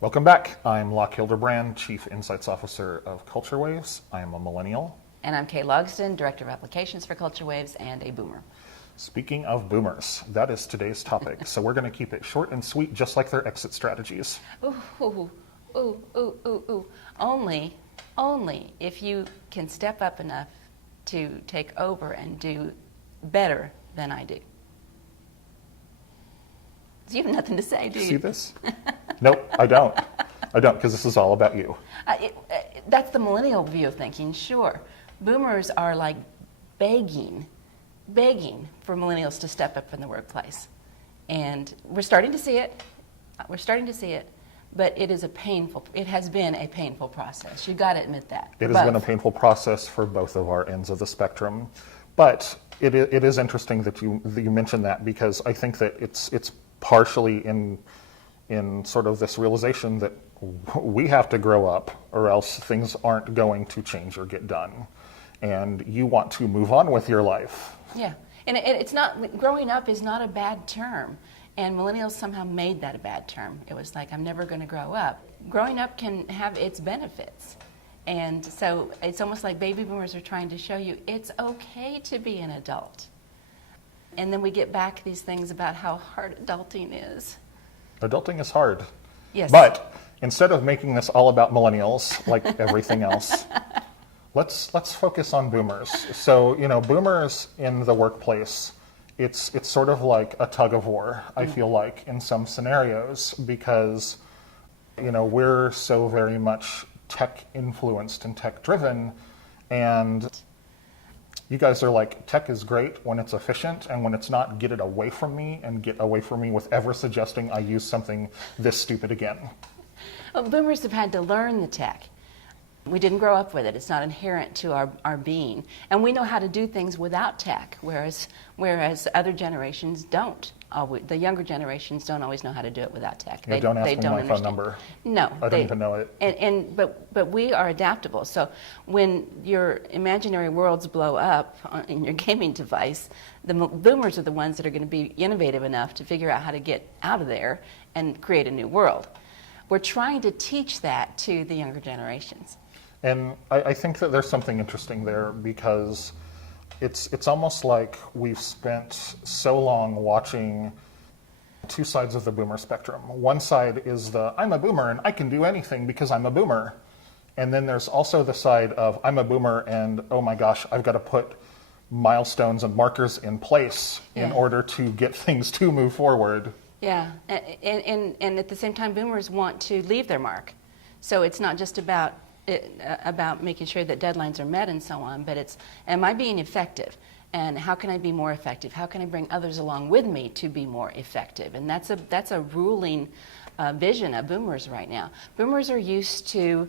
Welcome back. I'm Locke Hilderbrand, Chief Insights Officer of CultureWaves. I am a millennial. And I'm Kay Logsdon, Director of Applications for CultureWaves and a boomer. Speaking of boomers, that is today's topic. So we're going to keep it short and sweet, just like their exit strategies. Only if you can step up enough to take over and do better than I do. So you have nothing to say, do you? See this? Nope, I don't. I don't, because this is all about you. That's the millennial view of thinking, sure. Boomers are like begging for millennials to step up in the workplace. And we're starting to see it. But it has been a painful process. You got to admit that. It has been a painful process for both of our ends of the spectrum. But it is interesting that you mentioned that, because I think that it's partially in sort of this realization that we have to grow up or else things aren't going to change or get done. And you want to move on with your life. Yeah, and it's not, growing up is not a bad term. And millennials somehow made that a bad term. It was like, I'm never going to grow up. Growing up can have its benefits. And so it's almost like baby boomers are trying to show you it's okay to be an adult. And then we get back these things about how hard adulting is. Adulting is hard. Yes. But instead of making this all about millennials, like everything else, let's focus on boomers. So, boomers in the workplace, it's sort of like a tug of war, I feel like, in some scenarios, because, we're so very much tech influenced and tech driven, and you guys are like, tech is great when it's efficient, and when it's not, get it away from me, and get away from me with ever suggesting I use something this stupid again. Well, boomers have had to learn the tech. We didn't grow up with it. It's not inherent to our being. And we know how to do things without tech, whereas other generations don't. The younger generations don't always know how to do it without tech. Don't ask me my phone number. No. I don't even know it. But we are adaptable. So when your imaginary worlds blow up in your gaming device, the boomers are the ones that are going to be innovative enough to figure out how to get out of there and create a new world. We're trying to teach that to the younger generations. And I think that there's something interesting there, because it's almost like we've spent so long watching two sides of the boomer spectrum. One side is I'm a boomer and I can do anything because I'm a boomer. And then there's also the side of I'm a boomer and oh my gosh, I've got to put milestones and markers in place in order to get things to move forward. Yeah, and at the same time, boomers want to leave their mark. So it's not just about making sure that deadlines are met and so on, but it's, am I being effective? And how can I be more effective? How can I bring others along with me to be more effective? And that's a ruling vision of boomers right now. Boomers are used to,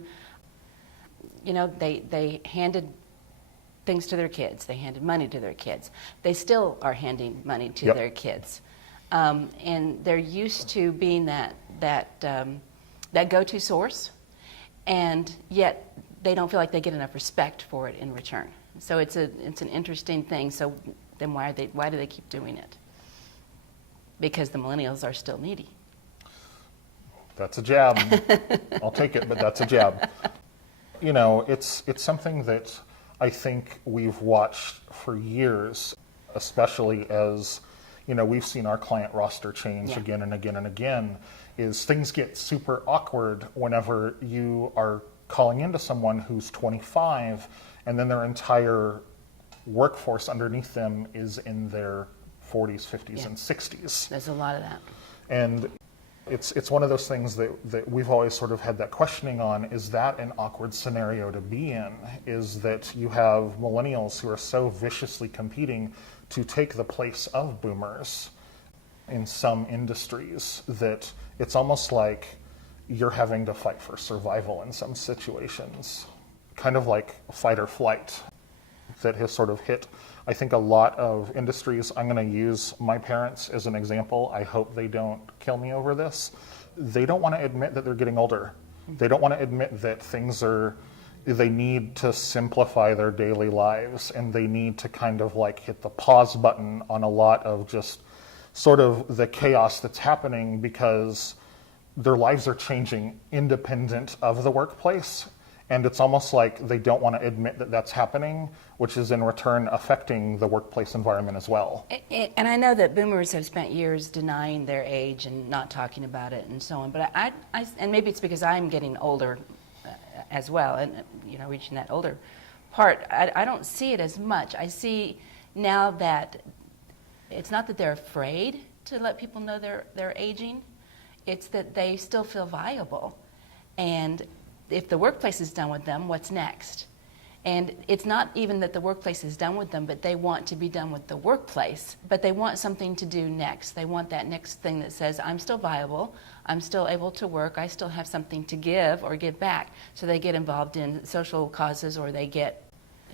they handed things to their kids. They handed money to their kids. They still are handing money to their kids. And they're used to being that go-to source. And yet they don't feel like they get enough respect for it in return. So it's an interesting thing. So then why do they keep doing it? Because the millennials are still needy. That's a jab. I'll take it, but that's a jab. It's something that I think we've watched for years, especially as we've seen our client roster change again and again and again. Is things get super awkward whenever you are calling into someone who's 25 and then their entire workforce underneath them is in their 40s, 50s, and 60s. There's a lot of that. And it's one of those things that we've always sort of had that questioning on. Is that an awkward scenario to be in? Is that you have millennials who are so viciously competing to take the place of boomers in some industries that it's almost like you're having to fight for survival in some situations, kind of like fight or flight that has sort of hit, I think, a lot of industries. I'm going to use my parents as an example. I hope they don't kill me over this. They don't want to admit that they're getting older. They don't want to admit that they need to simplify their daily lives, and they need to kind of like hit the pause button on a lot of just sort of the chaos that's happening, because their lives are changing independent of the workplace. And it's almost like they don't want to admit that that's happening, which is in return affecting the workplace environment as well. And I know that boomers have spent years denying their age and not talking about it and so on. But and maybe it's because I'm getting older as well, and reaching that older part. I don't see it as much. I see now that it's not that they're afraid to let people know they're aging. It's that they still feel viable, and if the workplace is done with them, what's next? And it's not even that the workplace is done with them, but they want to be done with the workplace. But they want something to do next. They want that next thing that says, I'm still viable, I'm still able to work, I still have something to give or give back. So they get involved in social causes, or they get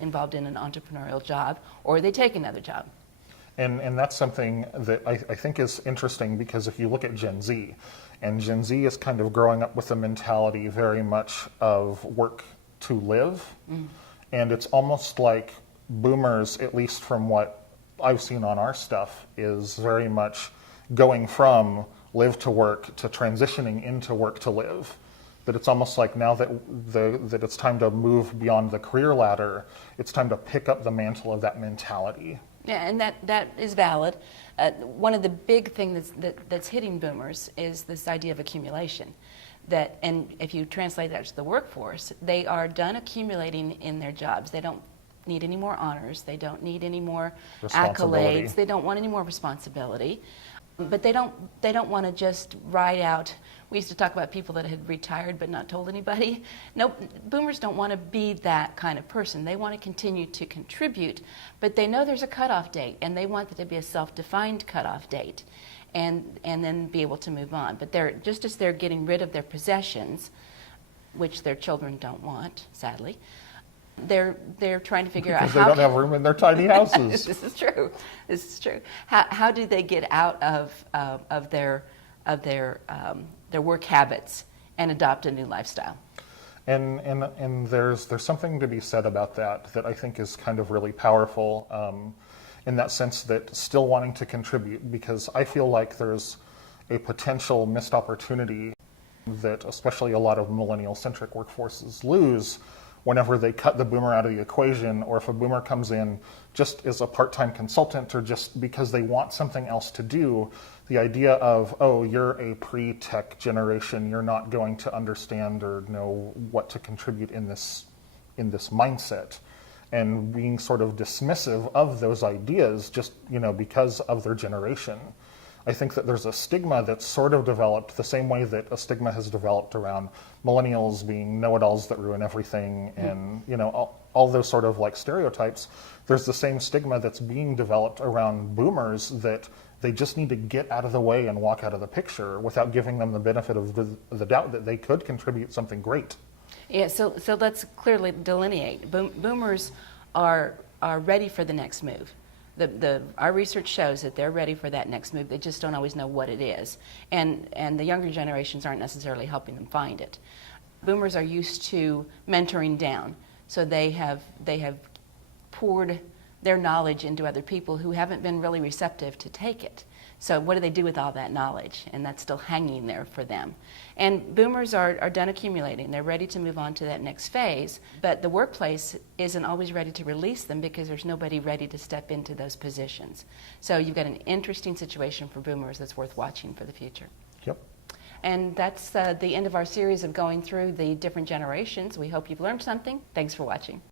involved in an entrepreneurial job, or they take another job. And that's something that I think is interesting, because if you look at Gen Z, and Gen Z is kind of growing up with a mentality very much of work to live. And it's almost like boomers, at least from what I've seen on our stuff, is very much going from live to work to transitioning into work to live. That it's almost like now that that it's time to move beyond the career ladder, it's time to pick up the mantle of that mentality. Yeah, and that is valid. One of the big things that's hitting boomers is this idea of accumulation. And if you translate that to the workforce, they are done accumulating in their jobs. They don't need any more honors. They don't need any more accolades. They don't want any more responsibility. But they don't want to just ride out. We used to talk about people that had retired but not told anybody. No, boomers don't want to be that kind of person. They want to continue to contribute, but they know there's a cutoff date, and they want it to be a self-defined cutoff date, and then be able to move on. But they're just as they're getting rid of their possessions, which their children don't want, sadly. They're trying to figure out because they don't have room in their tiny houses. This is true. This is true. How do they get out of their work habits and adopt a new lifestyle? And there's something to be said about that I think is kind of really powerful, in that sense that still wanting to contribute, because I feel like there's a potential missed opportunity that especially a lot of millennial-centric workforces lose whenever they cut the boomer out of the equation, or if a boomer comes in just as a part-time consultant, or just because they want something else to do, the idea of, oh, you're a pre-tech generation, you're not going to understand or know what to contribute in this mindset, and being sort of dismissive of those ideas just, because of their generation. I think that there's a stigma that's sort of developed the same way that a stigma has developed around millennials being know-it-alls that ruin everything, and all those sort of like stereotypes. There's the same stigma that's being developed around boomers, that they just need to get out of the way and walk out of the picture without giving them the benefit of the doubt that they could contribute something great. Yeah, so let's clearly delineate. Boomers are ready for the next move. Our research shows that they're ready for that next move. They just don't always know what it is. And the younger generations aren't necessarily helping them find it. Boomers are used to mentoring down. So they have poured their knowledge into other people who haven't been really receptive to take it. So what do they do with all that knowledge? And that's still hanging there for them. And boomers are done accumulating. They're ready to move on to that next phase. But the workplace isn't always ready to release them, because there's nobody ready to step into those positions. So you've got an interesting situation for boomers that's worth watching for the future. Yep. And that's the end of our series of going through the different generations. We hope you've learned something. Thanks for watching.